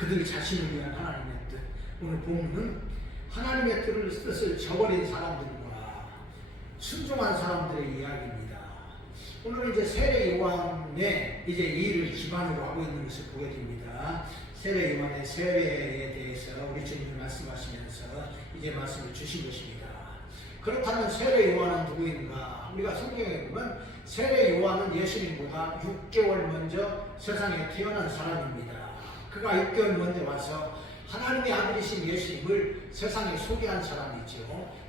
그들 자신을 위한 하나님의 뜻. 오늘 본문은 하나님의 뜻을 저버린 사람들과 순종한 사람들의 이야기입니다. 오늘은 이제 세례 요한의 이제 이 일을 기반으로 하고 있는 것을 보게 됩니다. 세례 요한의 세례에 대해서 우리 주님이 말씀하시면서 이제 말씀을 주신 것입니다. 그렇다면 세례 요한은 누구인가? 우리가 성경에 보면 세례 요한은 예수님보다 6개월 먼저 세상에 태어난 사람입니다. 그가 6개월 먼저 와서 하나님의 아들이신 예수님을 세상에 소개한 사람이죠.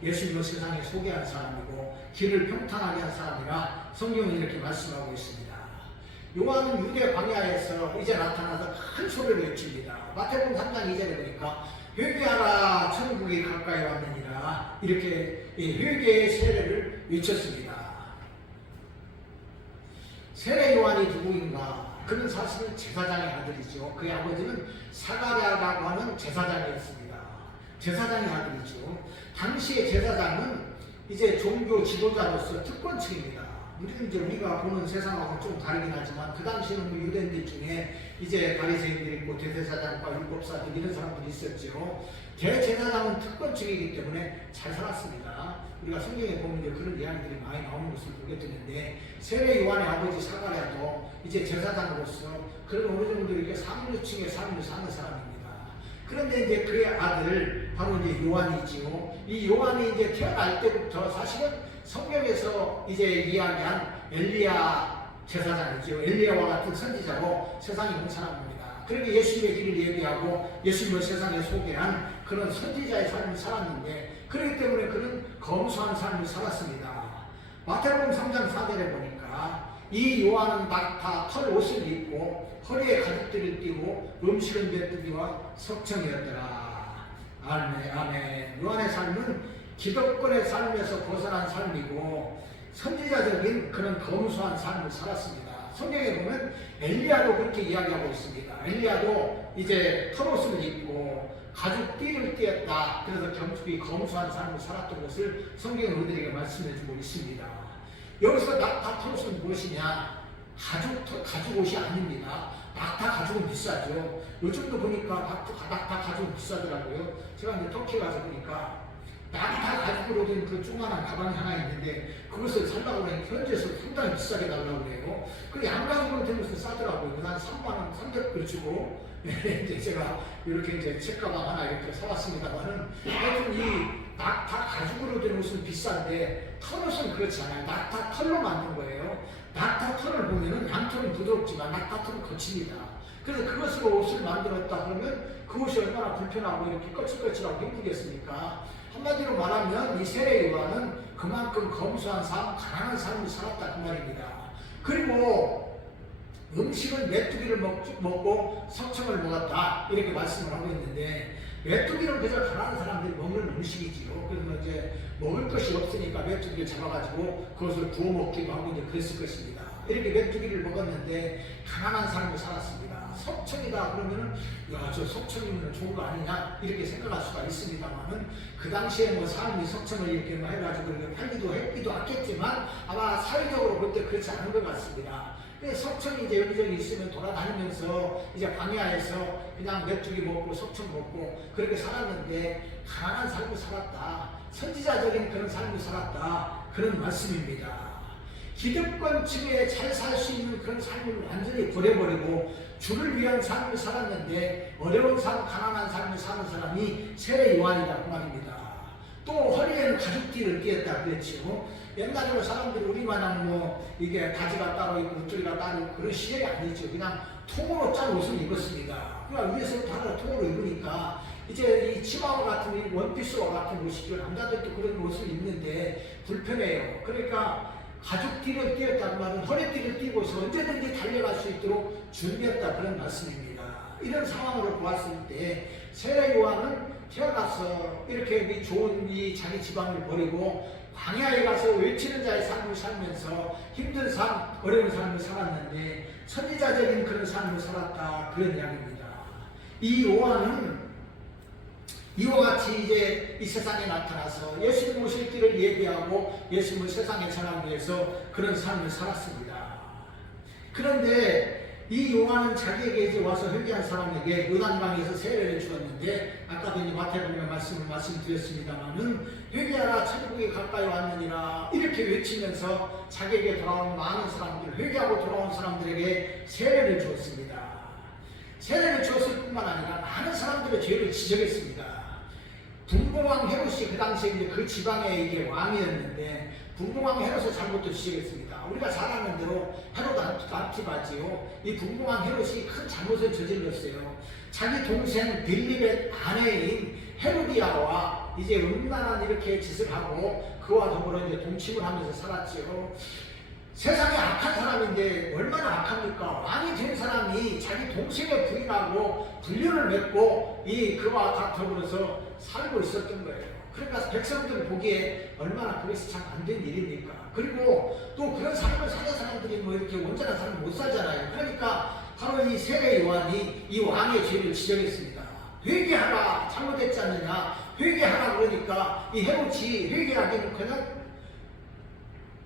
예수님을 세상에 소개한 사람이고 길을 평탄하게 한 사람이라 성경은 이렇게 말씀하고 있습니다. 요한은 유대 광야에서 이제 나타나서 큰 소리를 외칩니다. 마태복음 3장 2절에 보니까 회개하라 천국이 가까이 왔느니라 이렇게 회개의 세례를 외쳤습니다. 세례 요한이 누구인가? 그는 사실은 제사장의 아들이죠. 그의 아버지는 사가랴라고 하는 제사장이었습니다. 제사장의 아들이죠. 당시의 제사장은 이제 종교 지도자로서 특권층입니다. 우리가 보는 세상하고 좀 다르긴 하지만 그 당시에는 유대인들 중에 이제 바리새인들이 있고 대제사장과 율법사들 이런 사람들이 있었죠. 대제사장은 특권층이기 때문에 잘 살았습니다. 우리가 성경에 보면 이제 그런 이야기들이 많이 나오는 것을 보게 되는데 세례 요한의 아버지 사가랴도 이제 제사장으로서 그런 어느 정도 이렇게 상류층의 삶을 사는 사람입니다. 그런데 이제 그의 아들 바로 이제 요한이지요. 이 요한이 이제 태어날 때부터 사실은 성경에서 이제 이야기한 엘리야 제사장이죠. 엘리야와 같은 선지자로 세상에 온 사람입니다. 그렇게 예수님의 길을 얘기하고 예수님을 세상에 소개한 그런 선지자의 삶을 살았는데 그렇기 때문에 그는 검소한 삶을 살았습니다. 마태복음 3장 4절에 보니까 이 요한은 낙타 털 옷을 입고 허리에 가죽들을 띠고 음식은 메뚜기와 석청이었더라. 아멘, 아멘. 요한의 삶은 기득권의 삶에서 벗어난 삶이고 선지자적인 그런 검소한 삶을 살았습니다. 성경에 보면 엘리야도 그렇게 이야기하고 있습니다. 엘리야도 이제 털옷을 입고 가죽 띠를 띠었다. 그래서 경축이 검소한 삶을 살았던 것을 성경은 우리들에게 말씀해주고 있습니다. 여기서 낙타 털옷은 무엇이냐? 가죽 옷이 아닙니다. 낙타 가죽은 비싸죠. 요즘도 보니까 낙타 가죽은 비싸더라고요. 제가 이제 터키 가서 보니까 낙타 가죽으로 된 그 조그만한 가방이 하나 있는데 그것을 살라고 하면 현지에서 상당히 비싸게 달라고 그래요. 그 양가죽으로 된 것은 싸더라고요. 한 3만원, 300불 주고 이제 제가 이렇게 이제 책가방 하나 이렇게 사왔습니다만은 하여튼 이 낙타 가죽으로 된 옷은 비싼데 털옷은 그렇지 않아요. 낙타 털로 만든 거예요. 낙타 털을 보면은 양털은 부드럽지만 낙타 털은 거칩니다. 그래서 그것으로 옷을 만들었다 그러면 그 옷이 얼마나 불편하고 이렇게 거칠거칠하고 힘들겠습니까? 한마디로 말하면 이 세례 요한은 그만큼 검소한 삶, 가난한 삶을 살았다 그 말입니다. 그리고 음식은 메뚜기를 먹고 석청을 먹었다 이렇게 말씀을 하고 있는데 메뚜기는 그저 가난한 사람들이 먹는 음식이지요. 그래서 이제 먹을 것이 없으니까 메뚜기를 잡아가지고 그것을 구워 먹기도 하고 이제 그랬을 것입니다. 이렇게 메뚜기를 먹었는데 가난한 삶을 살았습니다. 석청이다 그러면은 야 저 석청이면 좋은 거 아니냐 이렇게 생각할 수가 있습니다만은 그 당시에 뭐 사람이 석청을 이렇게 해가지고 이렇게 팔기도 했기도 했겠지만 아마 사회적으로 볼 때 그렇지 않은 것 같습니다. 석청이 이제 여기저기 있으면 돌아다니면서 이제 광야에서 그냥 메뚜기 먹고 석청 먹고 그렇게 살았는데 가난한 삶을 살았다. 선지자적인 그런 삶을 살았다. 그런 말씀입니다. 기득권층에 잘 살 수 있는 그런 삶을 완전히 버려버리고 주를 위한 삶을 살았는데 어려운 삶, 가난한 삶을 사는 사람이 세례 요한이다 그 말입니다. 또 허리에는 가죽띠를 띠었다 그랬죠. 옛날에는 사람들이 우리마냥 뭐 이게 바지가 따로 있고 옷걸이가 따로 있고 그런 시절이 아니죠. 그냥 통으로 짠 옷을 입었습니다. 그러니까 위에서부터 하나 통으로 입으니까 이제 이 치마와 같은 원피스와 같은 옷이죠. 남자들도 그런 옷을 입는데 불편해요. 그러니까 가죽띠를 띄었다는 말은 허리띠를 띄고서 언제든지 달려갈 수 있도록 준비했다 그런 말씀입니다. 이런 상황으로 보았을 때 세례 요한은 태어나서 이렇게 좋은 이 자기 지방을 버리고 광야에 가서 외치는 자의 삶을 살면서 힘든 삶, 어려운 삶을 살았는데 선지자적인 그런 삶을 살았다 그런 이야기입니다. 이 요한은 이와 같이 이제 이 세상에 나타나서 예수님 오실 길을 예비하고 예수님을 세상에 전하기 위해서 그런 삶을 살았습니다. 그런데 이 요한은 자기에게 이제 와서 회개한 사람에게 요단강에서 세례를 주었는데, 아까도 이제 마태복음의 말씀드렸습니다만은 회개하라 천국이 가까이 왔느니라 이렇게 외치면서 자기에게 돌아온 많은 사람들, 회개하고 돌아온 사람들에게 세례를 주었습니다. 세례를 주었을 뿐만 아니라 많은 사람들의 죄를 지적했습니다. 분봉왕 헤롯이 그 당시에 이제 그 지방의 이게 왕이었는데, 분봉왕 헤롯의 잘못도 지적했습니다. 우리가 잘 아는 대로 헤롯 안티바지요, 이 분봉왕 헤롯이 큰 잘못을 저질렀어요. 자기 동생 빌립의 아내인 헤로디아와 이제 음란한 이렇게 짓을 하고 그와 더불어 이제 동침을 하면서 살았지요. 세상에 악한 사람인데 얼마나 악합니까? 왕이 된 사람이 자기 동생의 부인하고 불륜을 맺고 그와 더불어서 살고 있었던 거예요. 그러니까 백성들 보기에 얼마나 그것이 참 안 된 일입니까? 그리고 또 그런 삶을 사는 사람들이 뭐 이렇게 온전한 삶을 못 살잖아요. 그러니까 바로 이 세례 요한이 이 왕의 죄를 지적했습니다. 회개하라, 잘못했지 않느냐, 회개하라. 그러니까 이 헤롯이 회개하기는 그냥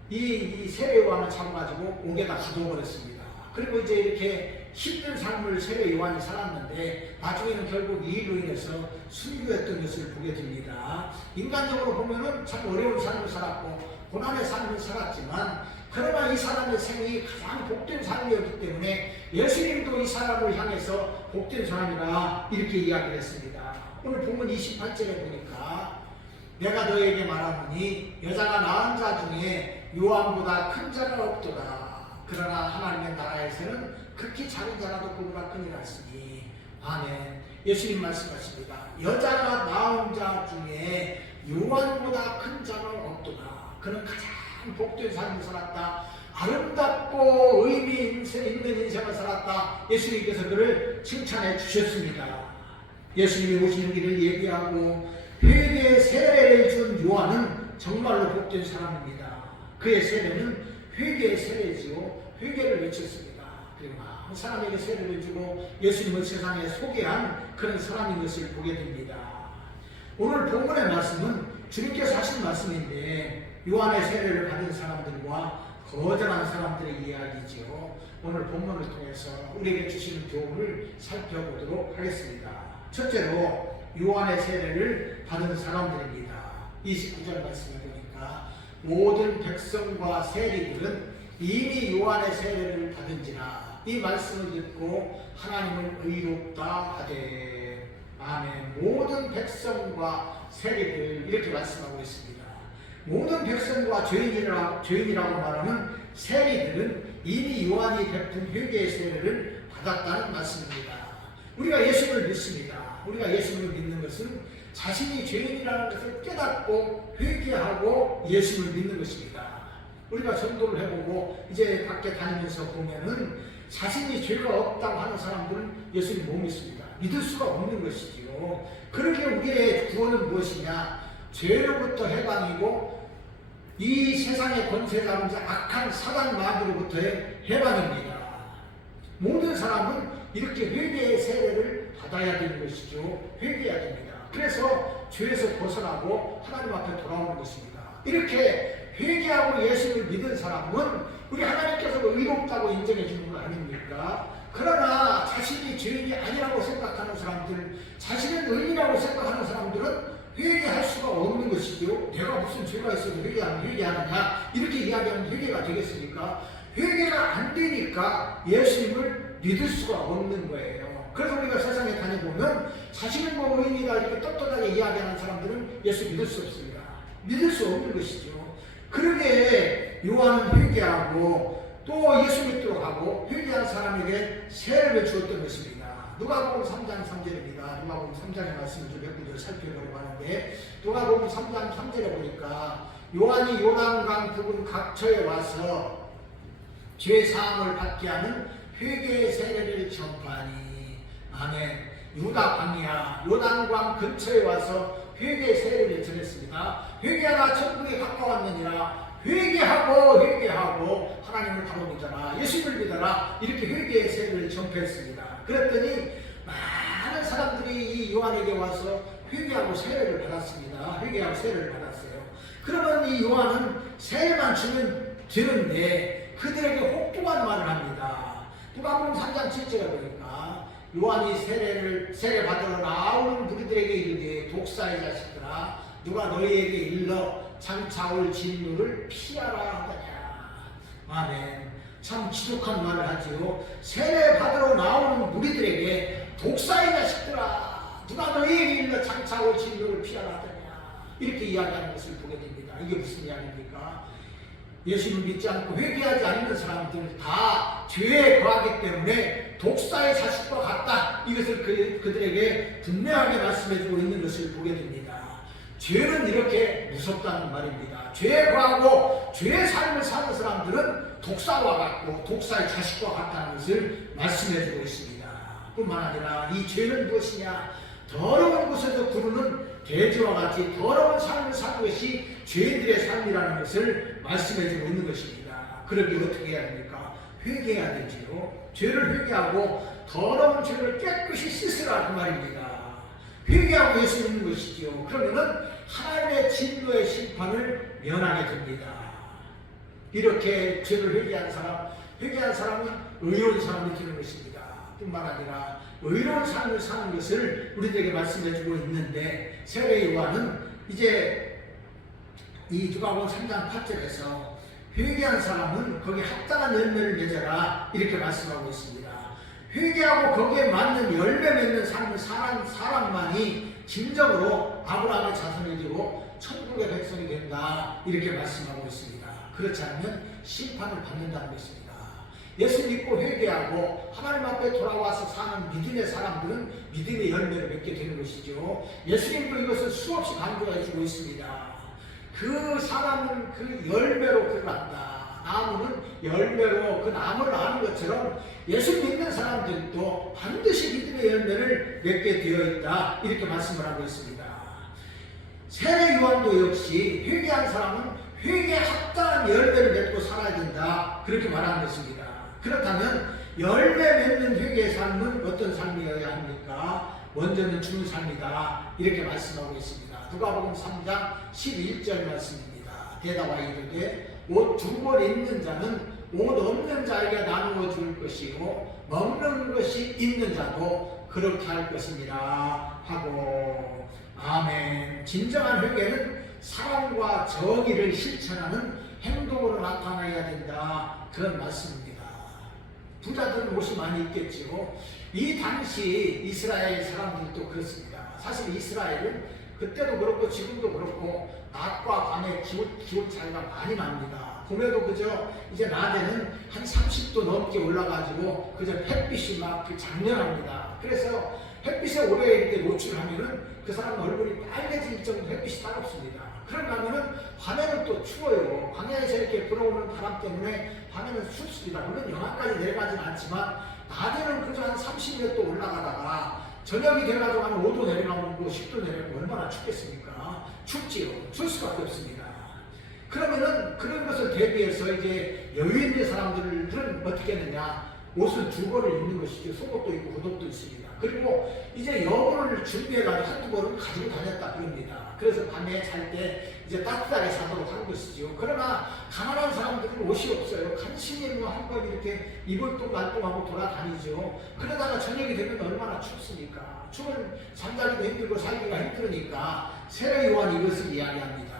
이 세례 요한을 잡아가지고 옥에다 가둬버렸습니다. 그리고 이제 이렇게 힘든 삶을 세례 요한이 살았는데, 나중에는 결국 이 일로 인해서 순교했던 것을 보게 됩니다. 인간적으로 보면은 참 어려운 삶을 살았고 고난의 삶을 살았지만, 그러나 이 사람의 생이 가장 복된 삶이었기 때문에 예수님도 이 사람을 향해서 복된 사람이라 이렇게 이야기를 했습니다. 오늘 본문 28절에 보니까 내가 너에게 말하노니 여자가 낳은 자 중에 요한보다 큰 자가 없도다. 그러나 하나님의 나라에서는 극히 작은 자라도 그보다 크니라 하시니. 아멘. 예수님 말씀하십니다. 여자가 낳은 자 중에 요한보다 큰 자가 없도다. 그는 가장 복된 삶을 살았다. 아름답고 의미 있는 인생을 살았다. 예수님께서 그를 칭찬해 주셨습니다. 예수님이 오시는 길을 예비하고 회개의 세례를 준 요한은 정말로 복된 사람입니다. 그의 세례는 회개의 세례지요. 회개를 외쳤습니다. 그리고 많은 사람에게 세례를 주고 예수님을 세상에 소개한 그런 사람인 것을 보게 됩니다. 오늘 본문의 말씀은 주님께서 하신 말씀인데, 요한의 세례를 받은 사람들과 거절한 사람들의 이야기지요. 오늘 본문을 통해서 우리에게 주시는 교훈을 살펴보도록 하겠습니다. 첫째로 요한의 세례를 받은 사람들입니다. 29절 말씀을 보니까 모든 백성과 세리들은 이미 요한의 세례를 받은지라 이 말씀을 듣고 하나님을 의롭다 하되. 아멘. 모든 백성과 세리들 이렇게 말씀하고 있습니다. 모든 백성과 죄인이라고 말하는 세리들은 이미 요한이 베푼 회개의 세례를 받았다는 말씀입니다. 우리가 예수를 믿습니다. 우리가 예수를 믿는 것은 자신이 죄인이라는 것을 깨닫고 회개하고 예수를 믿는 것입니다. 우리가 전도를 해보고 이제 밖에 다니면서 보면은 자신이 죄가 없다고 하는 사람들은 예수를 못 믿습니다. 믿을 수가 없는 것이지요. 그렇게 우리의 구원은 무엇이냐? 죄로부터 해방이고 이 세상의 권세자는 악한 사단 마귀로부터의 해방입니다. 모든 사람은 이렇게 회개의 세례를 받아야 되는 것이죠. 회개해야 됩니다. 그래서 죄에서 벗어나고 하나님 앞에 돌아오는 것입니다. 이렇게 회개하고 예수를 믿은 사람은 우리 하나님께서 의롭다고 인정해 주는 거 아닙니까? 그러나 자신이 죄인이 아니라고 생각하는 사람들, 자신은 의인이라고 생각하는 사람들은 회개할 수가 없는 것이죠. 내가 무슨 죄가 있어도 회개하느냐 이렇게 이야기하면 회개가 되겠습니까? 회개가 안 되니까 예수님을 믿을 수가 없는 거예요. 그래서 우리가 세상에 다녀보면 자신은 뭐 의인이다 이렇게 떳떳하게 이야기하는 사람들은 예수 믿을 수 없습니다. 믿을 수 없는 것이죠. 그러게 요한은 회개하고 또 예수 믿도록 하고 회개한 사람에게 세례를 주었던 것입니다. 누가복음 3장 3절입니다. 누가복음 3장의 말씀을 좀 몇 구절 살펴보려고 하는데, 누가복음 3장 3절에 보니까 요한이 요단강 부근 각처에 와서 죄사함을 받게 하는 회개의 세례를 전파하니. 아멘. 유다 광야 요단강 근처에 와서 회개의 세례를 전했습니다. 회개하라 천국에 가까웠느니라. 회개하고 하나님을 바로 믿어라, 예수를 믿어라, 이렇게 회개의 세례를 전파했습니다. 그랬더니 많은 사람들이 이 요한에게 와서 회개하고 세례를 받았습니다. 회개하고 세례를 받았어요. 그러면 이 요한은 세례만 주면 되는데 그들에게 혹독한 말을 합니다. 누가복음 3장 3장 7절에 보니까 요한이 세례 받으러 나오는 무리들에게 이르되 독사의 자식들아 누가 너희에게 일러 장차 올 진노를 피하라 하더냐. 아멘. 참 지독한 말을 하지요. 세례 받으러 나오는 무리들에게 독사의 자식들아 누가 너희에게 일러 장차 올 진노를 피하라 하더냐. 이렇게 이야기하는 것을 보게 됩니다. 이게 무슨 이야기입니까? 예수를 믿지 않고 회개하지 않는 사람들 다 죄에 거하기 때문에 독사의 자식과 같다. 이것을 그들에게 분명하게 말씀해주고 있는 것을 보게 됩니다. 죄는 이렇게 무섭다는 말입니다. 죄에 거하고 죄의 삶을 사는 사람들은 독사와 같고 독사의 자식과 같다는 것을 말씀해주고 있습니다. 뿐만 아니라 이 죄는 무엇이냐? 더러운 곳에서 부르는 돼지와 같이 더러운 삶을 사는 것이 죄인들의 삶이라는 것을 말씀해주고 있는 것입니다. 그러기 어떻게 해야 됩니까? 회개해야 되지요. 죄를 회개하고 더러운 죄를 깨끗이 씻으라 그 말입니다. 회개하고 예수 믿는 것이지요. 그러면은 하나님의 진노의 심판을 면하게 됩니다. 이렇게 죄를 회개한 사람은 의로운 사람이 되는 것입니다. 뿐만 아니라 의로운 삶을 사는 것을 우리들에게 말씀해주고 있는데 세례 요한은 이제 이 누가복음 3장 8절에서 회개한 사람은 거기에 합당한 열매를 맺어라 이렇게 말씀하고 있습니다. 회개하고 거기에 맞는 열매 맺는 삶을 사는 사람만이 진정으로 아브라함의 자손이 되고 천국의 백성이 된다 이렇게 말씀하고 있습니다. 그렇지 않으면 심판을 받는다는 것입니다. 예수 믿고 회개하고 하나님 앞에 돌아와서 사는 믿음의 사람들은 믿음의 열매를 맺게 되는 것이죠. 예수님도 이것을 수없이 강조해 주고 있습니다. 그 사람은 그 열매로 그를 안다. 나무는 열매로 그 나무를 아는 것처럼 예수 믿는 사람들도 반드시 믿음의 열매를 맺게 되어 있다. 이렇게 말씀을 하고 있습니다. 세례 요한도 역시 회개한 사람은 회개에 합당한 열매를 맺고 살아야 된다. 그렇게 말하는 것입니다. 그렇다면 열매 맺는 회개의 삶은 어떤 삶이어야 합니까? 먼저는 주는 삶이다. 이렇게 말씀하고 있습니다. 누가복음 3장 11절 말씀입니다. 대답하여 이르되 옷 두 벌 있는 자는 옷 없는 자에게 나누어 줄 것이고 먹는 것이 있는 자도 그렇게 할 것이니라 하고. 아멘. 진정한 회개는 사랑과 정의를 실천하는 행동으로 나타나야 된다. 그런 말씀입니다. 부자들은 옷이 많이 있겠지요. 이 당시 이스라엘 사람들도 그렇습니다. 사실 이스라엘은 그때도 그렇고 지금도 그렇고 낮과 밤의 기온 차이가 많이 납니다. 봄에도 그저 이제 낮에는 한 30도 넘게 올라가지고 그저 햇빛이 막 장렬합니다. 그래서 햇빛에 오래 이렇게 노출하면은 그 사람 얼굴이 빨개질 정도 햇빛이 따갑습니다. 그러려면은 밤에는 또 추워요. 광야에서 이렇게 불어오는 바람 때문에 밤에는 춥습니다. 물론 영하까지 내려가진 않지만 낮에는 그저 한 30몇 도 올라가다가 저녁이 돼가지고 한 5도 내려가면 10도 내려가면 얼마나 춥겠습니까? 춥지요. 추울 수밖에 없습니다. 그러면은 그런 것을 대비해서 이제 여유 있는 사람들은 어떻게 했느냐? 옷을 두 벌을 입는 것이죠. 속옷도 있고 겉옷도 있습니다. 그리고 이제 여벌을 준비해가지고 한두 벌을 가지고 다녔다 그럽니다. 그래서 밤에 잘 때 이제 따뜻하게 자도록 하는 것이죠. 그러나 가난한 사람들은 옷이 없어요. 간신히 한 번 이렇게 이불 똥 말똥하고 돌아다니죠. 그러다가 저녁이 되면 얼마나 춥습니까? 추운 잠자기도 힘들고 살기가 힘들으니까 세례 요한이 이것을 이야기합니다.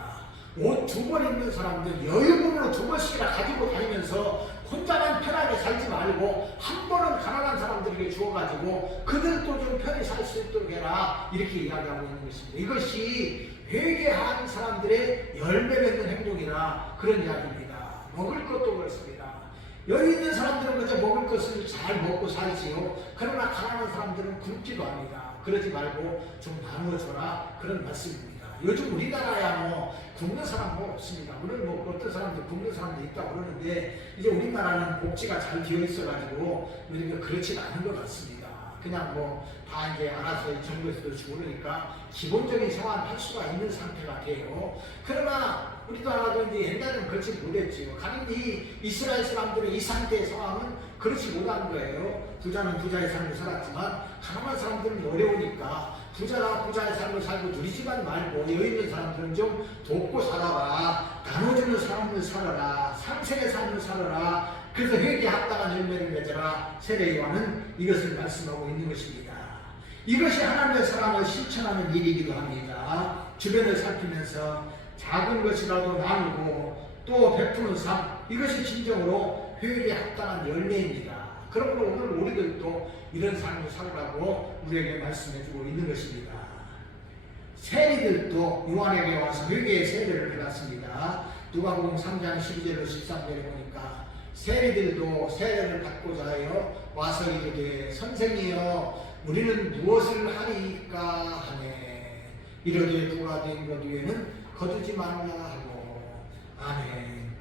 옷 두 벌 입는 사람들 여유분으로 두 벌씩이나 가지고 다니면서 혼자만 편하게 살지 말고 한 번은 가난한 사람들에게 주어가지고 그들도 좀 편히 살 수 있도록 해라 이렇게 이야기하고 있는 것입니다. 이것이 회개한 사람들의 열매 맺는 행동이라 그런 이야기입니다. 먹을 것도 그렇습니다. 여유 있는 사람들은 그저 먹을 것을 잘 먹고 살지요. 그러나 가난한 사람들은 굶기도 합니다. 그러지 말고 좀 나누어줘라 그런 말씀입니다. 요즘 우리나라야 뭐 굶는 사람 뭐 없습니다. 물론 뭐 어떤 사람들 굶는 사람도 있다고 그러는데 이제 우리나라는 복지가 잘 되어 있어가지고 우리가 그렇진 않은 것 같습니다. 그냥 뭐 다 이제 알아서 정부에서도 주고 그러니까 기본적인 생활을 할 수가 있는 상태가 돼요. 그러나 우리나라도 이제 옛날에는 그렇지 못했지요. 가령 이 이스라엘 사람들의 이 상태의 상황은 그렇지 못한 거예요. 부자는 부자의 삶을 살았지만 가난한 사람들은 어려우니까 부자가 부자의 삶을 살고 누리지만 말고 여유 있는 사람들은 좀 돕고 살아라. 나눠주는 삶을 살아라. 상생의 삶을 살아라. 그래서 회개에 합당한 열매를 맺어라. 세례 요한은 이것을 말씀하고 있는 것입니다. 이것이 하나님의 사랑을 실천하는 일이기도 합니다. 주변을 살피면서 작은 것이라도 나누고 또 베푸는 삶, 이것이 진정으로 회개에 합당한 열매입니다. 그러므로 오늘 우리들도 이런 삶을 살라고 우리에게 말씀해주고 있는 것입니다. 세리들도 요한에게 와서 회개의 세례를 받았습니다. 누가복음 3장 12절로 13절에 보니까 세리들도 세례를 받고자 하여 와서 이르되 선생이여 우리는 무엇을 하리까 하네. 이르되 부가 된 것 위에는 거두지 말라 하고. 아멘.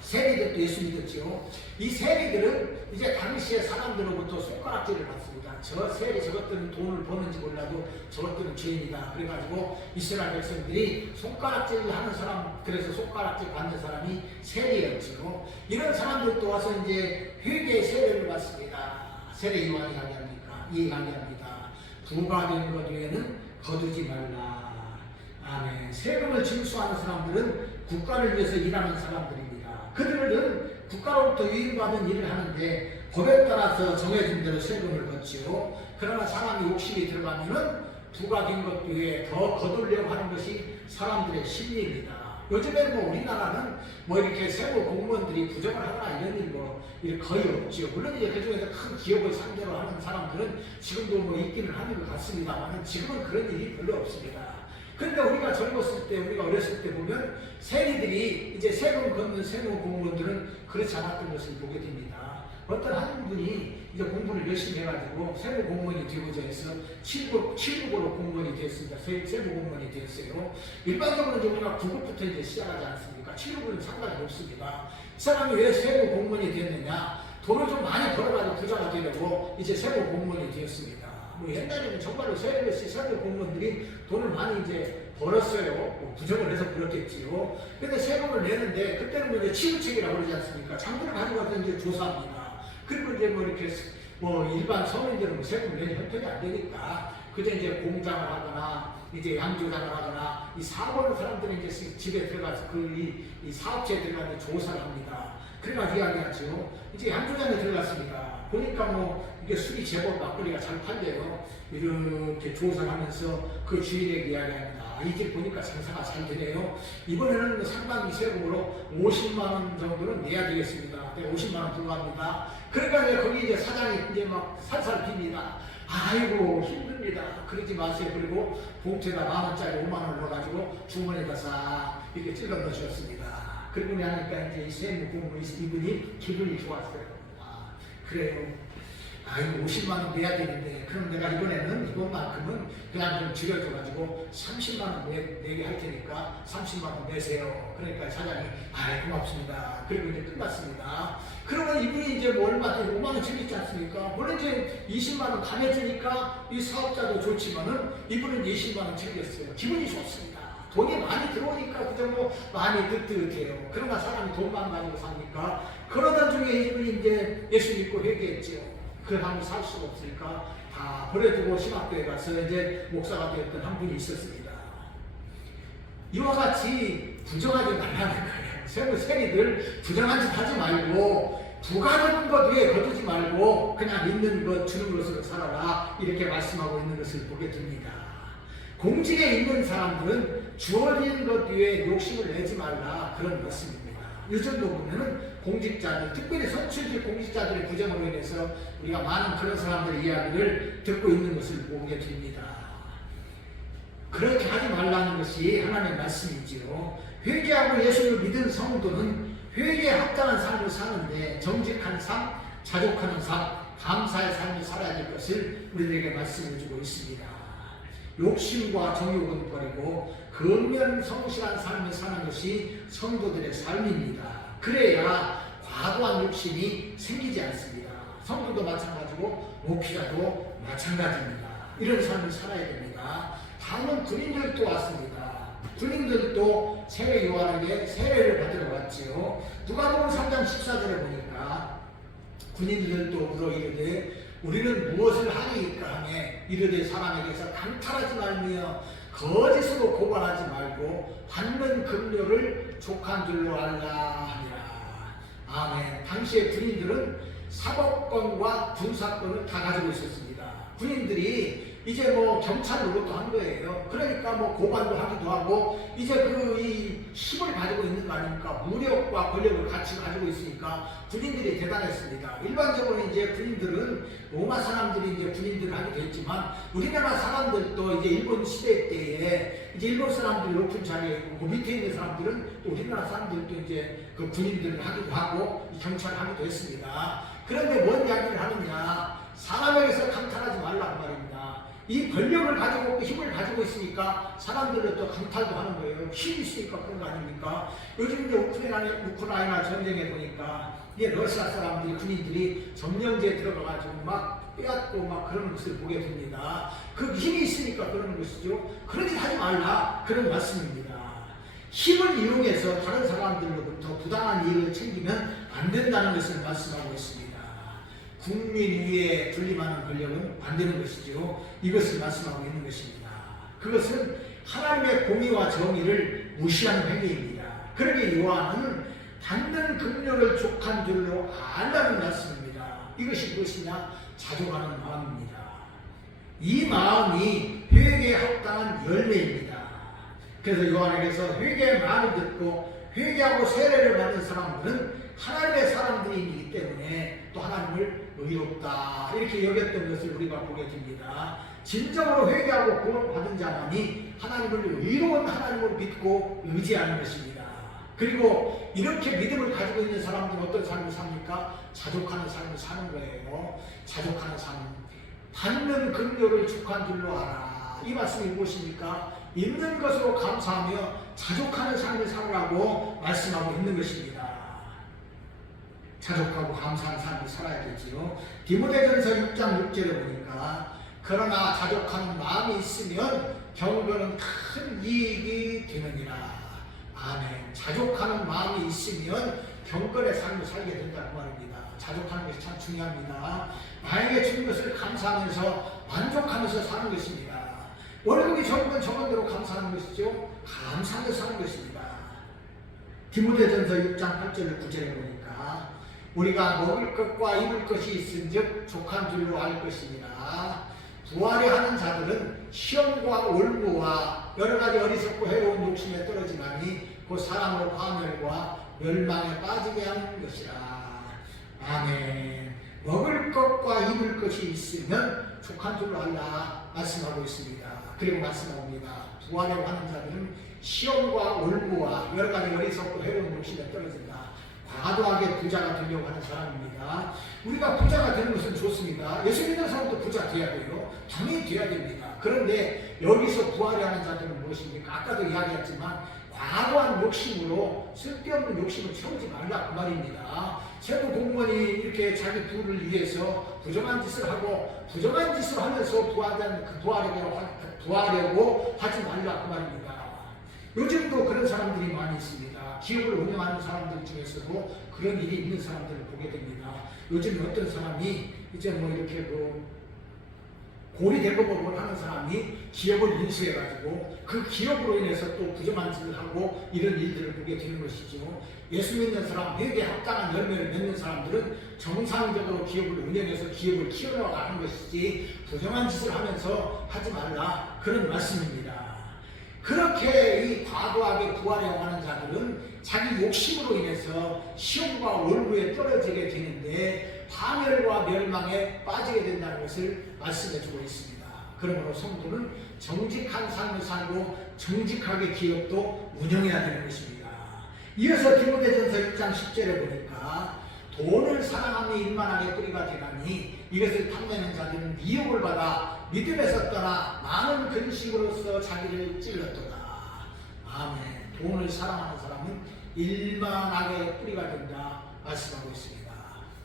세리들도 예수 믿었지요. 이 세리들은 이제 당시의 사람들로부터 손가락질을 받습니다. 저 세리 저것들은 돈을 버는지 몰라도 저것들은 죄인이다. 그래가지고 이스라엘 백성들이 손가락질을 하는 사람, 그래서 손가락질 받는 사람이 세리였지요. 이런 사람들도 와서 이제 회개의 세례를 받습니다. 세례 요한이 이야기합니다. 부가 된 것 외에는 거두지 말라. 아멘. 세금을 징수하는 사람들은 국가를 위해서 일하는 사람들입니다. 그들은 국가로부터 유인받은 일을 하는데 법에 따라서 정해진 대로 세금을 걷지요. 그러나 사람이 욕심이 들어가면은 부가 된 것 외에 더 거두려고 하는 것이 사람들의 심리입니다. 요즘에는 뭐 우리나라는 뭐 이렇게 세무 공무원들이 부정을 하거나 이런 일이 이렇게 거의 없지요. 물론 이제 그중에서 큰 기업을 상대로 하는 사람들은 지금도 뭐 있기는 하는 것 같습니다만 지금은 그런 일이 별로 없습니다. 그런데 우리가 젊었을 때, 우리가 어렸을 때 보면 세리들이 이제 세금 걷는 세무 공무원들은 그렇지 않았던 것을 보게 됩니다. 어떤 한 분이 이제 공부를 열심히 해가지고 세무 공무원이 되고자 해서 7급으로 공무원이 됐습니다. 세무 공무원이 됐어요. 일반적으로 이제 우리가 9급부터 이제 시작하지 않습니까? 7급은 상관이 없습니다. 이 사람이 왜 세무 공무원이 됐느냐? 돈을 좀 많이 벌어가지고 부자가 되려고 이제 세무 공무원이 되었습니다. 뭐 옛날에는 정말로 세무 공무원들이 돈을 많이 이제 벌었어요. 뭐 부정을 해서 그렇겠지요. 근데 세금을 내는데 그때는 뭐 이제 치우책이라고 그러지 않습니까? 장부를 가져가서 이제 조사합니다. 그리고 이제 뭐 이렇게 뭐 일반 서민들은 뭐 세금을 내는 형편이 안 되니까 그저 이제 공장을 하거나 이제 양조장을 하거나 이 사업하는 사람들은 이제 집에 들어가서 이 사업체에 들어가서 조사를 합니다. 그래가지고 이야기하죠. 이제 양조장에 들어갔습니다. 보니까 뭐 이게 술이 제법 막걸리가 잘 팔려요. 이렇게 조사를 하면서 그 주인에게 이야기합니다. 이 집 보니까 장사가 잘 되네요. 이번에는 상당히 세금으로 50만 원 정도는 내야 되겠습니다. 50만 원 들어갑니다. 그러니까 거기 이제 사장이 이제 막 살살 빕니다. 아이고 힘듭니다. 그러지 마세요. 그리고 봉투에다 10,000원짜리 5만 원 넣어가지고 주머니에다 싹 이렇게 찔러 넣으셨습니다. 그리고 나니까 이제 이 세무 공무 이분이 기분이 좋았어요. 아, 그래요. 아이고 50만 원 내야 되는데 그럼 내가 이번만큼은 그냥 좀 줄여줘가지고 30만 원 내게 할 테니까 30만 원 내세요. 그러니까 사장이 고맙습니다. 그리고 이제 끝났습니다. 그러면 이분이 이제 뭐 얼마 5만 원 챙겼지 않습니까? 물론 이제 20만 원 감해주니까 이 사업자도 좋지만은 이분은 20만 원 챙겼어요. 기분이 좋습니다. 돈이 많이 들어오니까 그저 뭐 많이 뜨뜻해요. 그러나 사람이 돈만 가지고 사니까 그러던 중에 이분이 이제 예수 믿고 회개했죠. 그 한번 살 수가 없으니까 다 버려두고 신학교에 가서 이제 목사가 되었던 한 분이 있었습니다. 이와 같이 부정하지 말라는 거예요. 세리들 부정한 짓 하지 말고 부가적인 것 위에 거두지 말고 그냥 있는 것 주는 것으로 살아라 이렇게 말씀하고 있는 것을 보게 됩니다. 공직에 있는 사람들은 주어진 것 위에 욕심을 내지 말라 그런 말씀입니다. 요즘도 보면은 공직자들, 특별히 선출직 공직자들의 부정으로 인해서 우리가 많은 그런 사람들의 이야기를 듣고 있는 것을 보게 됩니다. 그렇게 하지 말라는 것이 하나님의 말씀이지요. 회개하고 예수를 믿은 성도는 회개에 합당한 삶을 사는데 정직한 삶, 자족하는 삶, 감사의 삶을 살아야 될 것을 우리들에게 말씀해 주고 있습니다. 욕심과 정욕은 버리고 근면성실한 삶을 사는 것이 성도들의 삶입니다. 그래야 과도한 욕심이 생기지 않습니다. 성도도 마찬가지고 목회자도 마찬가지입니다. 이런 삶을 살아야 됩니다. 다음은 군인들도 왔습니다. 군인들도 세례 요한에게 세례를 받으러 왔지요. 누가복음 3장 14절에 보니까 군인들도 물어 이르되 우리는 무엇을 하리이까 하며 이르되 사람에게서 강탈하지 말며 거짓으로 고발하지 말고 받는 급료를 족한 줄로 알라 하니라. 아멘. 당시에 군인들은 사법권과 군사권을 다 가지고 있었습니다. 군인들이 이제 뭐 경찰 노릇도 한 거예요. 그러니까 뭐 고관도 하기도 하고 이제 이 힘을 가지고 있는 거 아닙니까? 무력과 권력을 같이 가지고 있으니까 군인들이 대단했습니다. 일반적으로 이제 군인들은 로마 사람들이 이제 군인들을 하게 됐지만 우리나라 사람들도 이제 일본 시대 때에 이제 일본 사람들이 높은 자리에 있고 그 밑에 있는 사람들은 또 우리나라 사람들도 이제 그 군인들을 하기도 하고 경찰을 하기도 했습니다. 그런데 뭔 이야기를 하느냐? 사람에게서 강탈하지 말라고 말입니다. 이 권력을 가지고 있고 힘을 가지고 있으니까 사람들은 또 강탈도 하는 거예요. 힘이 있으니까 그런 거 아닙니까? 요즘 이제 우크라이나 전쟁에 보니까 이게 러시아 사람들이 군인들이 점령지에 들어가가지고 막 빼앗고 막 그런 것을 보게 됩니다. 그 힘이 있으니까 그러는 것이죠. 그런 짓 하지 말라 그런 말씀입니다. 힘을 이용해서 다른 사람들로부터 부당한 이익을 챙기면 안 된다는 것을 말씀하고 있습니다. 국민 위에 군림하는 권력은 안 되는 것이죠. 이것을 말씀하고 있는 것입니다. 그것은 하나님의 공의와 정의를 무시하는 행위입니다. 그러게 요한은 받는 긍휼을 족한 줄로 알라는 말씀입니다. 이것이 무엇이냐? 자족하는 마음입니다. 이 마음이 회개에 합당한 열매입니다. 그래서 요한에게서 회개의 말을 듣고 회개하고 세례를 받은 사람들은 하나님의 사람들이기 때문에 또 하나님을 의롭다 이렇게 여겼던 것을 우리가 보게 됩니다. 진정으로 회개하고 구원받은 자만이 하나님을 의로운 하나님을 믿고 의지하는 것입니다. 그리고 이렇게 믿음을 가지고 있는 사람들은 어떤 삶을 삽니까? 자족하는 삶을 사는 거예요. 자족하는 삶. 받는 긍휼을 족한 줄로 알아. 이 말씀이 무엇입니까? 있는 것으로 감사하며 자족하는 삶을 살라고 말씀하고 있는 것입니다. 자족하고 감사하는 삶을 살아야 되지요. 디모데전서 6장 6절에 보니까 그러나 자족하는 마음이 있으면 경건은 큰 이익이 되느니라. 아멘. 자족하는 마음이 있으면 경건의 삶을 살게 된다고 말입니다. 자족하는 것이 참 중요합니다. 나에게 준 것을 감사하면서 만족하면서 사는 것입니다. 월급이 적은 적은대로 감사하는 것이죠. 감사하면서 사는 것입니다. 디모데전서 6장 8절 9절에 보니까 우리가 먹을 것과 입을 것이 있은즉 족한 줄로 알 것이니라. 부활에 하는 자들은 시험과 올무와 여러 가지 어리석고 해로운 욕심에 떨어지나니 그 사람으로 파멸과 멸망에 빠지게 하는 것이라. 아멘. 먹을 것과 입을 것이 있으면 족한 줄로 알라 말씀하고 있습니다. 그리고 말씀합니다. 부활에 하는 자들은 시험과 올무와 여러 가지 어리석고 해로운 욕심에 떨어진다. 과도하게 부자가 되려고 하는 사람입니다. 우리가 부자가 되는 것은 좋습니다. 예수 믿는 사람도 부자 돼야 돼요. 당연히 돼야 됩니다. 그런데 여기서 부활해 하는 자들은 무엇입니까? 아까도 이야기했지만 과도한 욕심으로 쓸데없는 욕심을 채우지 말라 그 말입니다. 세무 공무원이 이렇게 자기 부를 위해서 부정한 짓을 하고 부정한 짓을 하면서 부하려고 하지 말라 그 말입니다. 요즘도 그런 사람들이 많이 있습니다. 기업을 운영하는 사람들 중에서도 그런 일이 있는 사람들을 보게 됩니다. 요즘 어떤 사람이 이제 뭐 이렇게 고리 대법업을 하는 사람이 기업을 인수해가지고 그 기업으로 인해서 또 부정한 짓을 하고 이런 일들을 보게 되는 것이죠. 예수 믿는 사람, 회개에 합당한 열매를 맺는 사람들은 정상적으로 기업을 운영해서 기업을 키워나가는 것이지 부정한 짓을 하면서 하지 말라 그런 말씀입니다. 그렇게 이 과도하게 부하려고 하는 자들은 자기 욕심으로 인해서 시험과 올무에 떨어지게 되는데 파멸과 멸망에 빠지게 된다는 것을 말씀해주고 있습니다. 그러므로 성도는 정직한 삶을 살고 정직하게 기업도 운영해야 되는 것입니다. 이어서 디모데전서 1장 10절에 보니까 돈을 사랑하며 일만하게 뿌리가 되나니 이것을 탐내는 자들은 미혹을 받아 믿음에서 떠나 많은 근심으로써 자기를 찔렀도다. 아멘. 돈을 사랑하는 사람은 일만하게 뿌리가 된다 말씀하고 있습니다.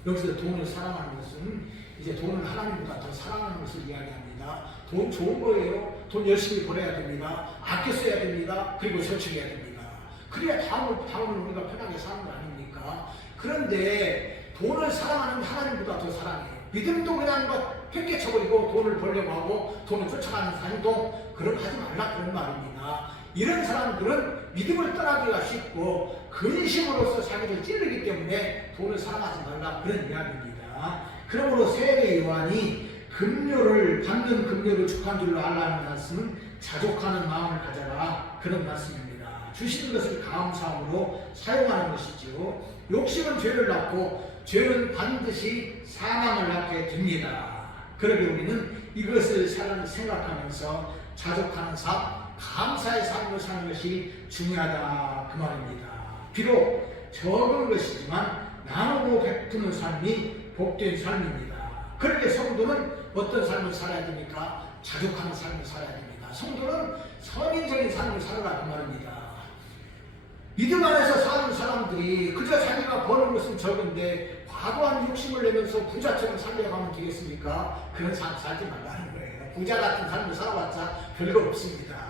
여기서 돈을 사랑하는 것은 이제 돈을 하나님보다 더 사랑하는 것을 이야기합니다. 돈 좋은 거예요. 돈 열심히 벌어야 됩니다. 아껴 써야 됩니다. 그리고 저축해야 됩니다. 그래야 다음을 우리가 편하게 사는 거 아닙니까? 그런데 돈을 사랑하는 하나님보다 더 사랑해요. 믿음도 그냥 팽개쳐버리고 돈을 벌려고 하고 돈을 쫓아가는 행동 그런 하지 말라 그런 말입니다. 이런 사람들은 믿음을 떠나기가 쉽고 근심으로서 자기를 찌르기 때문에 돈을 사랑하지 말라 그런 이야기입니다. 그러므로 세례 요한이 급료를 받는 급료를 족한 줄로 알라는 말씀은 자족하는 마음을 가져라 그런 말씀입니다. 주시는 것을 감사함으로 사용하는 것이죠. 욕심은 죄를 낳고 죄는 반드시 사망을 낳게 됩니다. 그러게 우리는 이것을 생각하면서 자족하는 삶, 감사의 삶을 사는 것이 중요하다 그 말입니다. 비록 적은 것이지만 나누고 베푸는 삶이 복된 삶입니다. 그렇게 성도는 어떤 삶을 살아야 됩니까? 자족하는 삶을 살아야 됩니다. 성도는 선인적인 삶을 살아라 그 말입니다. 믿음 안에서 사는 사람들이 그저 자기가 버는 것은 적은데 과도한 욕심을 내면서 부자처럼 살려가면 되겠습니까? 그런 삶 살지 말라는 거예요. 부자 같은 삶을 살아봤자 별거 없습니다.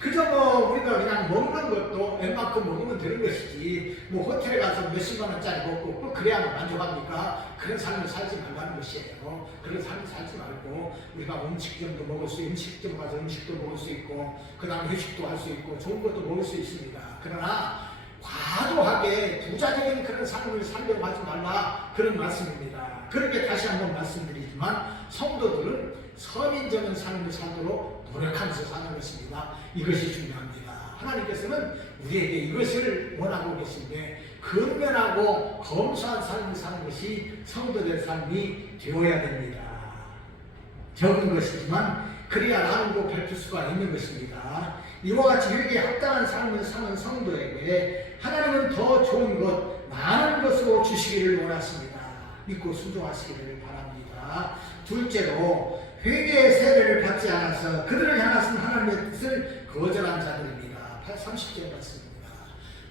그저 우리가 그냥 먹는 것도 웬만큼 먹으면 되는 것이지 호텔에 가서 몇십만 원짜리 먹고 꼭 그래야만 만족합니까? 그런 삶을 살지 말라는 것이에요. 그런 삶을 살지 말고 우리가 음식점도 먹을 수 있고 음식점 가서 음식도 먹을 수 있고 그 다음에 회식도 할 수 있고 좋은 것도 먹을 수 있습니다. 그러나 과도하게 부자적인 그런 삶을 살려고 하지 말라 그런 말씀입니다. 그렇게 다시 한번 말씀드리지만 성도들은 선인적인 삶을 살도록 노력하면서 사는 것입니다. 이것이 중요합니다. 하나님께서는 우리에게 이것을 원하고 계신데 근면하고 검소한 삶을 사는 것이 성도দের 삶이 되어야 됩니다. 적은 것이지만 그래야 나누고 베풀 수가 있는 것입니다. 이와 같이 회개에 합당한 삶을 사는 성도에게 하나님은 더 좋은 것, 많은 것으로 주시기를 원하십니다. 믿고 순종하시기를 바랍니다. 둘째로 회개의 세례를 받지 않아서 그들을 향하신 하나님의 뜻을 거절한 자들입니다. 30절 말씀입니다.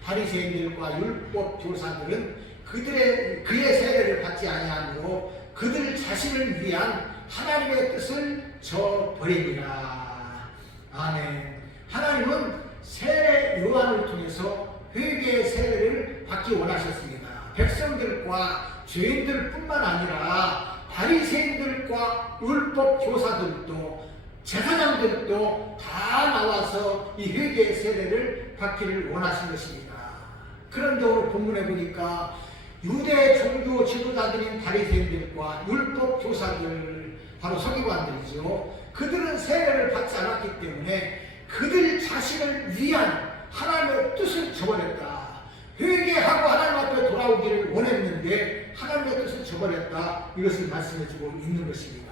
바리새인들과 율법 교사들은 그의 세례를 받지 아니하므로 그들 자신을 위한 하나님의 뜻을 저버리니라. 아멘. 하나님은 세례 요한을 통해서 회개의 세례를 받기 원하셨습니다. 백성들과 죄인들 뿐만 아니라 바리새인들과 율법 교사들도 제사장들도 다 나와서 이 회개의 세례를 받기를 원하신 것입니다. 그런데 오늘 본문에 보니까 유대 종교 지도자들인 바리새인들과 율법 교사들 바로 서기관들이죠. 그들은 세례를 받지 않았기 때문에 그들 자신을 위한 하나님의 뜻을 저버렸다. 회개하고 하나님 앞에 돌아오기를 원했는데 하나님의 뜻을 저버렸다. 이것을 말씀해주고 있는 것입니다.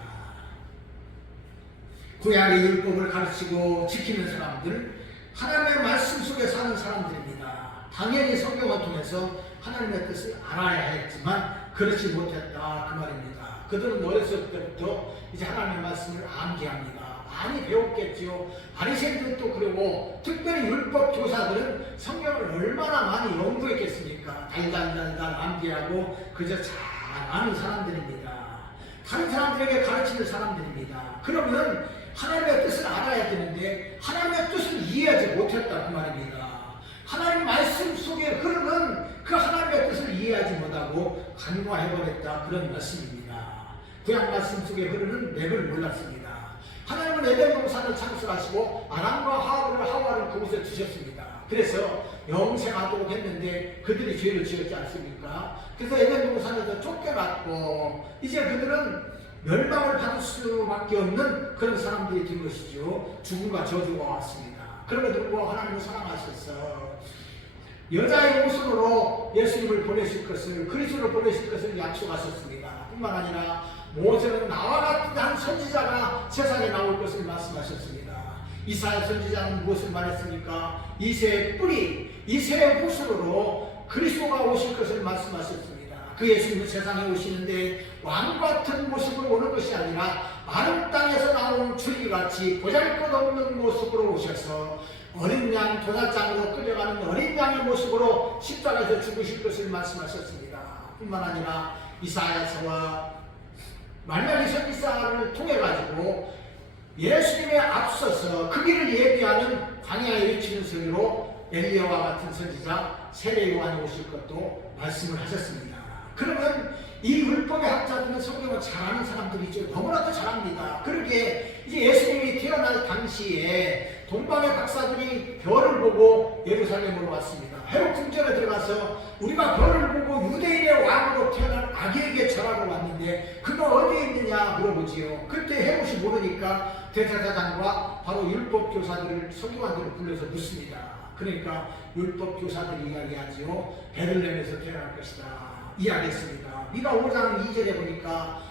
구약의 율법을 가르치고 지키는 사람들, 하나님의 말씀 속에 사는 사람들입니다. 당연히 성경을 통해서 하나님의 뜻을 알아야 했지만 그렇지 못했다 그 말입니다. 그들은 어렸을 때부터 이제 하나님의 말씀을 암기합니다. 많이 배웠겠죠. 바리새인들도 그러고 특별히 율법 교사들은 성경을 얼마나 많이 연구했겠습니까? 달달달달 암기하고 그저 잘 아는 사람들입니다. 다른 사람들에게 가르치는 사람들입니다. 그러면 하나님의 뜻을 알아야 되는데 하나님의 뜻을 이해하지 못했다 그 말입니다. 하나님 말씀 속에 흐르는 그 하나님의 뜻을 이해하지 못하고 간과해버렸다 그런 말씀입니다. 구약 말씀 속에 흐르는 맥을 몰랐습니다. 하나님은 에덴 동산을 창설하시고 아담과 하와를 그곳에 두셨습니다. 그래서 영생하도록 했는데 그들이 죄를 지었지 않습니까? 그래서 에덴 동산에서 쫓겨났고 이제 그들은 멸망을 받을 수밖에 없는 그런 사람들이 된 것이죠. 죽음과 저주가 왔습니다. 그럼에도 불구하고 하나님은 사랑하셔서 여자의 모습으로 예수님을 보내실 것을, 그리스도를 보내실 것을 약속하셨습니다. 뿐만 아니라 모세는 나와 같은 한 선지자가 세상에 나올 것을 말씀하셨습니다. 이사야 선지자는 무엇을 말했습니까? 이새의 뿌리, 이새의 후손으로 그리스도가 오실 것을 말씀하셨습니다. 그 예수님은 세상에 오시는데 왕 같은 모습으로 오는 것이 아니라 마른 땅에서 나오는 줄기같이 보잘것없는 모습으로 오셔서 어린 양 도살장으로 끌려가는 어린 양의 모습으로 십자가에서 죽으실 것을 말씀하셨습니다. 뿐만 아니라 이사야서와 말라기 선지자를 통해 가지고 예수님에 앞서서 그 길을 예비하는 광야에 외치는 소리로 엘리야와 같은 선지자 세례 요한이 오실 것도 말씀을 하셨습니다. 그러면 이 율법의 학자들은 성경을 잘 아는 사람들이죠. 너무나도 잘합니다. 그러기에 이제 예수님이 태어날 당시에 동방의 박사들이 별을 보고 예루살렘으로 왔습니다. 헤롯 궁전에 들어가서 우리가 별을 보고 유대인의 왕으로 태어난 아기에게 절하러 왔는데 그가 어디에 있느냐 물어보지요. 그때 헤롯이 모르니까 대제사장과 바로 율법교사들을 서기관들을 불러서 묻습니다. 그러니까 율법교사들이 이야기하지요. 베들레헴에서 태어날 것이다 이야기했습니다. 미가 5장 2절에 보니까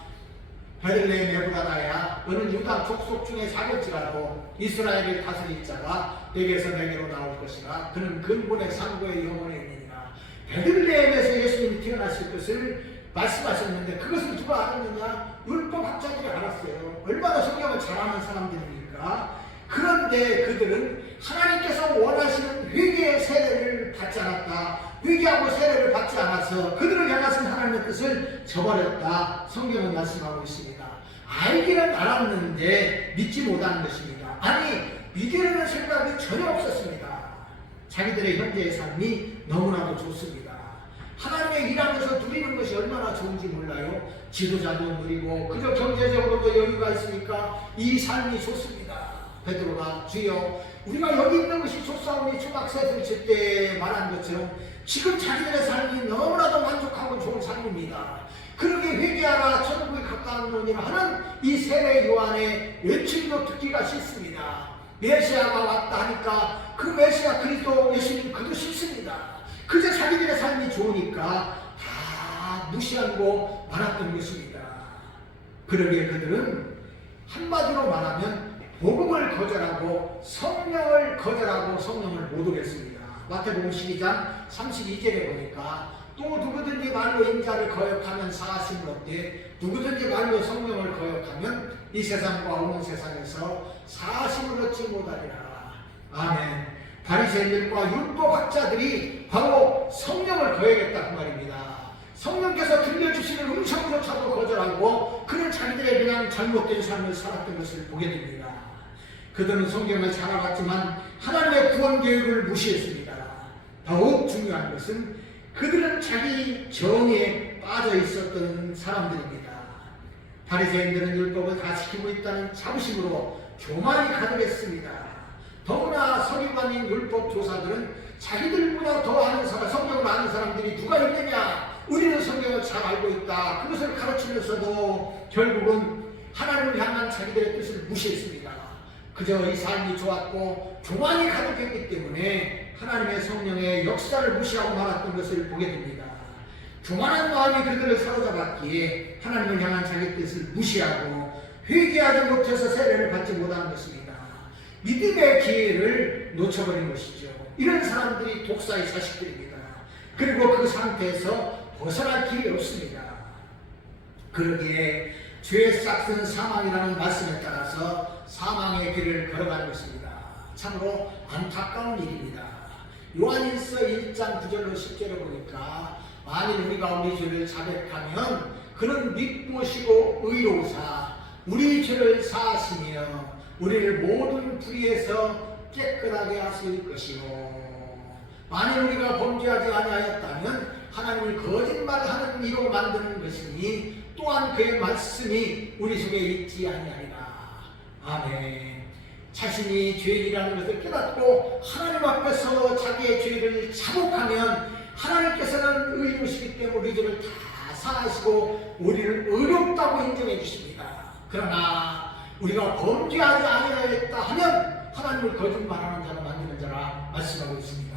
베들레헴 에브라다야 너는 유다 족속 중에 작을지라도 이스라엘을 다스릴 자가 내게서 내게로 나올 것이라. 그는 근본의 상고의 영혼에 있느니라. 베들레헴에서 예수님이 태어나실 것을 말씀하셨는데 그것을 누가 알았느냐? 율법학자들이 알았어요. 얼마나 성경을 잘 아는 사람들입니까? 그런데 그들은 하나님께서 원하시는 회개의 세례를 받지 않았다. 회개하고 세례를 받지 않아서 그들을 향하신 하나님의 뜻을 저버렸다. 성경은 말씀하고 있습니다. 알기는 알았는데 믿지 못하는 것입니다. 아니 믿으려는 생각이 전혀 없었습니다. 자기들의 현재의 삶이 너무나도 좋습니다. 하나님의 일하면서 누리는 것이 얼마나 좋은지 몰라요. 지도자도 누리고 그저 경제적으로도 여유가 있으니까 이 삶이 좋습니다. 베드로가 주여 우리가 여기 있는 것이 좋사오니 초막셋을 칠 때 말한 것처럼 지금 자기들의 삶이 너무나도 만족하고 좋은 삶입니다. 그러게 회개하라 천국에 가까운 논이라 하는 이 세례 요한의 외침도 듣기가 싫습니다. 메시아가 왔다 하니까 그 메시아 그리스도 예수님 그도 싫습니다. 그저 자기들의 삶이 좋으니까 다 무시하고 말았던 것입니다. 그러기에 그들은 한마디로 말하면 복음을 거절하고 성령을 거절하고 성령을 못 오겠습니다. 마태복음 12장 32절에 보니까 또 누구든지 말로 인자를 거역하면 사하심을 얻되 누구든지 말로 성령을 거역하면 이 세상과 오는 세상에서 사하심을 얻지 못하리라. 아멘. 바리새인들과 율법학자들이 바로 성령을 거역했다 그 말입니다. 성령께서 들려주시는 음성조차도 거절하고 그는 자기들의 그냥 잘못된 삶을 살았던 것을 보게 됩니다. 그들은 성경을 잘 알았지만 하나님의 구원 계획을 무시했습니다. 더욱 중요한 것은 그들은 자기 정에 빠져 있었던 사람들입니다. 바리새인들은 율법을 다 지키고 있다는 자부심으로 교만이 가득했습니다. 더구나 서기관인 율법 조사들은 자기들보다 더 아는 사람, 성경을 아는 사람들이 누가 있느냐? 우리는 성경을 잘 알고 있다. 그것을 가르치면서도 결국은 하나님을 향한 자기들의 뜻을 무시했습니다. 그저 이 삶이 좋았고 교만이 가득했기 때문에 하나님의 성령의 역사를 무시하고 말았던 것을 보게 됩니다. 교만한 마음이 그들을 사로잡았기에 하나님을 향한 자기 뜻을 무시하고 회개하지 못해서 세례를 받지 못한 것입니다. 믿음의 기회를 놓쳐버린 것이죠. 이런 사람들이 독사의 자식들입니다. 그리고 그 상태에서 벗어날 길이 없습니다. 그러기에 죄의 싹은 사망이라는 말씀에 따라서 사망의 길을 걸어가는 것입니다. 참으로 안타까운 일입니다. 요한일서 1장 9절로 10절에 보니까 만일 우리가 우리 죄를 자백하면 그는 믿으시고 의로우사 우리 죄를 사하시며 우리를 모든 불의에서 깨끗하게 하실 것이요 만일 우리가 범죄하지 아니하였다면 하나님을 거짓말하는 이로 만드는 것이니 또한 그의 말씀이 우리 속에 있지 아니하리라. 아멘. 자신이 죄인이라는 것을 깨닫고 하나님 앞에서 자기의 죄를 자복하면 하나님께서는 의로우시기 때문에 우리 죄를 다 사하시고 우리를 의롭다고 인정해 주십니다. 그러나 우리가 범죄하지 아니하였다 하면 하나님을 거짓말하는 자로 만드는 자라 말씀하고 있습니다.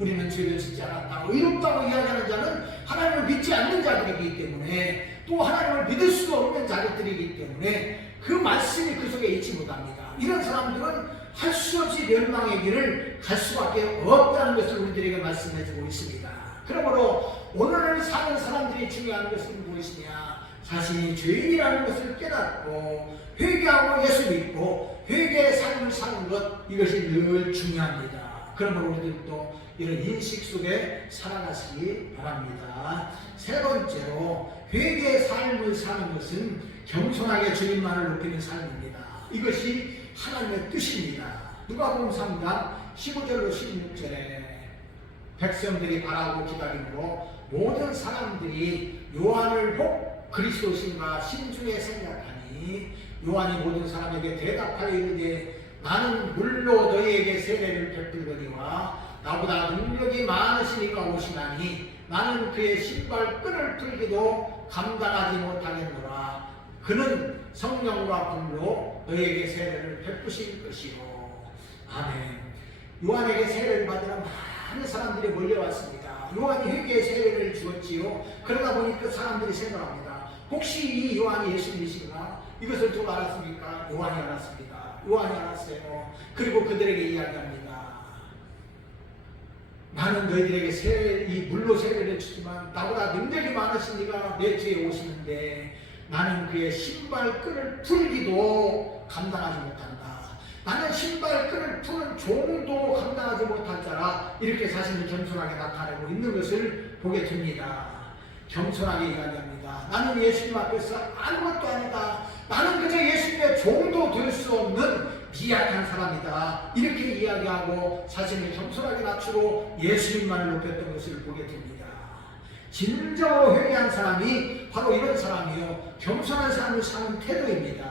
우리는 죄를 짓지 않았다. 의롭다고 이야기하는 자는 하나님을 믿지 않는 자들이기 때문에 또 하나님을 믿을 수도 없는 자들이기 때문에 그 말씀이 그 속에 있지 못합니다. 이런 사람들은 할 수 없이 멸망의 길을 갈 수밖에 없다는 것을 우리들에게 말씀해주고 있습니다. 그러므로 오늘을 사는 사람들이 중요한 것은 무엇이냐? 자신이 죄인이라는 것을 깨닫고 회개하고 예수 믿고 회개의 삶을 사는 것, 이것이 늘 중요합니다. 그러므로 우리들도 이런 인식 속에 살아가시기 바랍니다. 세 번째로 회개의 삶을 사는 것은 겸손하게 주님만을 높이는 삶입니다. 이것이 하나님의 뜻입니다. 누가복음 3장 15절로 16절에 백성들이 바라고 기다림으로 모든 사람들이 요한을 혹 그리스도신가 심중에 생각하니 요한이 모든 사람에게 대답하여 이르되 나는 물로 너희에게 세례를 베풀거니와 나보다 능력이 많으시니까 오시나니 나는 그의 신발끈을 풀기도 감당하지 못하겠노라. 그는 성령과 불로 너희에게 세례를 베푸실 것이요. 아멘. 요한에게 세례를 받으러 많은 사람들이 몰려왔습니다. 요한이 회개의 세례를 주었지요. 그러다 보니 그 사람들이 생각합니다. 혹시 이 요한이 예수님이신가? 이것을 누가 알았습니까? 요한이 알았습니다. 요한이 알았어요. 그리고 그들에게 이야기합니다. 나는 너희들에게 이 물로 세례를 주지만 나보다 능력이 많으신 이가 내 뒤에 오시는데 나는 그의 신발끈을 풀기도 감당하지 못한다. 나는 신발끈을 푸는 종도 감당하지 못할 자라. 이렇게 자신을 겸손하게 나타내고 있는 것을 보게 됩니다. 겸손하게 이야기합니다. 나는 예수님 앞에서 아무것도 아니다. 나는 그저 예수님의 종도 될 수 없는 미약한 사람이다. 이렇게 이야기하고 자신을 겸손하게 낮추고 예수님만을 높였던 것을 보게 됩니다. 진정으로 회개한 사람이 바로 이런 사람이요. 겸손한 사람을 사는 태도입니다.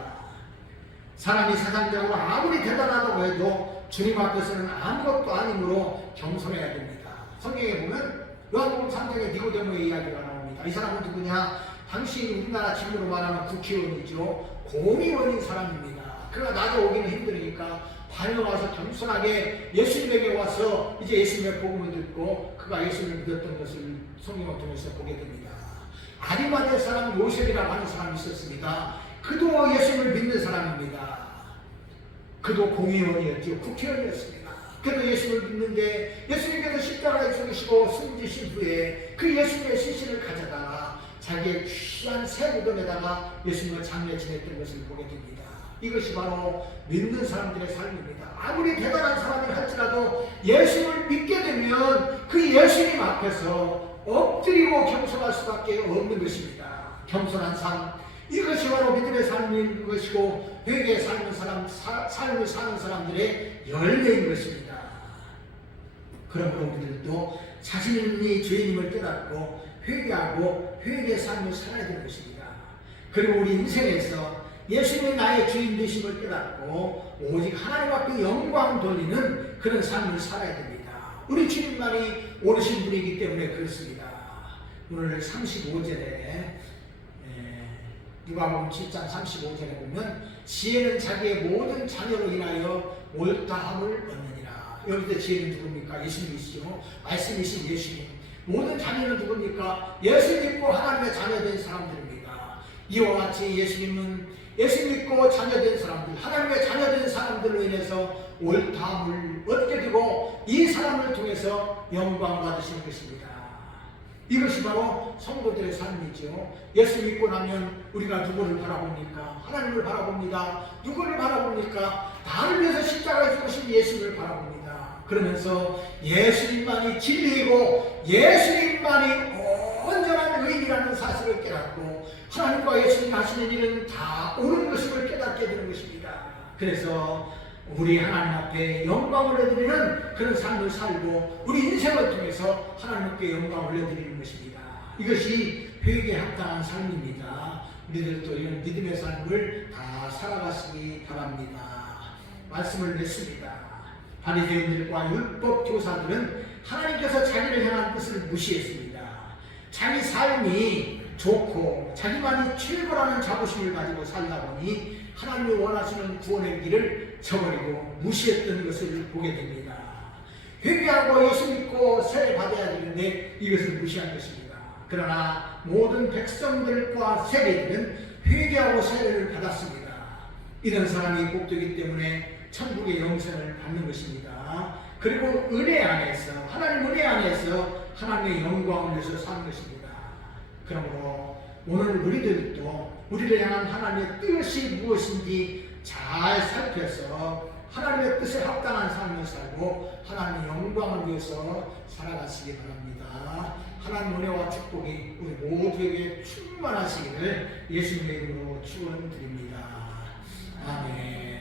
사람이 세상적으로 아무리 대단하다고 해도 주님 앞에서는 아무것도 아니므로 겸손해야 됩니다. 성경에 보면 요한복음 3장에 니고데모의 이야기가 나옵니다. 이 사람은 누구냐? 당시 우리나라 지금으로 말하면 국회의원이죠. 공의원인 사람입니다. 그가 낮에 오기는 힘드니까 밤에 와서 겸손하게 예수님에게 와서 이제 예수님의 복음을 듣고 그가 예수님을 믿었던 것을 성경을 통해서 보게 됩니다. 아리마대 사람 요셉이라고 하는 사람이 있었습니다. 그도 예수님을 믿는 사람입니다. 그도 공의원이었죠. 국회의원이었습니다. 그도 예수님을 믿는데 예수님께서 십자가에 죽으시고 숨지신 후에 그 예수님의 시신을 가져다가 자기의 귀한 새 무덤에다가 예수님을 장례 지냈던 것을 보게 됩니다. 이것이 바로 믿는 사람들의 삶입니다. 아무리 대단한 사람이 할지라도 예수님을 믿게 되면 그 예수님 앞에서 엎드리고 겸손할 수밖에 없는 것입니다. 겸손한 삶, 이것이 바로 믿음의 삶인 것이고 회개의 삶을 사는 사람들의 열매인 것입니다. 그러므로 우리들도 자신이 죄인임을 깨닫고 회개하고 회개의 삶을 살아야 되는 것입니다. 그리고 우리 인생에서 예수님이 나의 주인 되심을 깨닫고 오직 하나님 앞에 영광 돌리는 그런 삶을 살아야 됩니다. 우리 주님만이 오르신 분이기 때문에 그렇습니다. 오늘 35절에 누가복음 7장 35절에 보면 지혜는 자기의 모든 자녀로 인하여 옳다함을 얻느니라. 여기서 지혜는 누굽니까? 예수님이시죠. 말씀이신 예수님. 모든 자녀는 누굽니까? 예수 믿고 하나님의 자녀된 사람들입니다. 이와 같이 예수님은 예수 믿고 자녀된 사람들, 하나님의 자녀된 사람들로 인해서 옳다함을 얻게 되고 이 사람을 통해서 영광 받으시는 것입니다. 이것이 바로 성도들의 삶이죠. 예수 믿고 나면 우리가 누구를 바라봅니까? 하나님을 바라봅니다. 누구를 바라봅니까? 나를 위해서 십자가에 죽으신 예수님을 바라봅니다. 그러면서 예수님만이 진리이고 예수님만이 온전한 의인이라는 사실을 깨닫고 하나님과 예수님 하시는 일은 다 옳은 것임을 깨닫게 되는 것입니다. 그래서 우리 하나님 앞에 영광을 올려드리는 그런 삶을 살고 우리 인생을 통해서 하나님께 영광을 올려드리는 것입니다. 이것이 회개에 합당한 삶입니다. 우리들도 이런 믿음의 삶을 다 살아가시기 바랍니다. 말씀을 냈습니다. 바리새인들과 율법 교사들은 하나님께서 자기를 향한 뜻을 무시했습니다. 자기 삶이 좋고 자기만이 최고라는 자부심을 가지고 살다 보니 하나님이 원하시는 구원의 길을 저버리고 무시했던 것을 보게 됩니다. 회개하고 예수 믿고 세례 받아야 되는데 이것을 무시한 것입니다. 그러나 모든 백성들과 세례들은 회개하고 세례를 받았습니다. 이런 사람이 복되기 때문에 천국의 영생을 받는 것입니다. 그리고 은혜 안에서 하나님 은혜 안에서 하나님의 영광을 위해서 사는 것입니다. 그러므로 오늘 우리들도 우리를 향한 하나님의 뜻이 무엇인지 잘 살펴서 하나님의 뜻에 합당한 삶을 살고 하나님의 영광을 위해서 살아가시기 바랍니다. 하나님 은혜와 축복이 우리 모두에게 충만하시기를 예수님의 이름으로 축원드립니다. 아멘.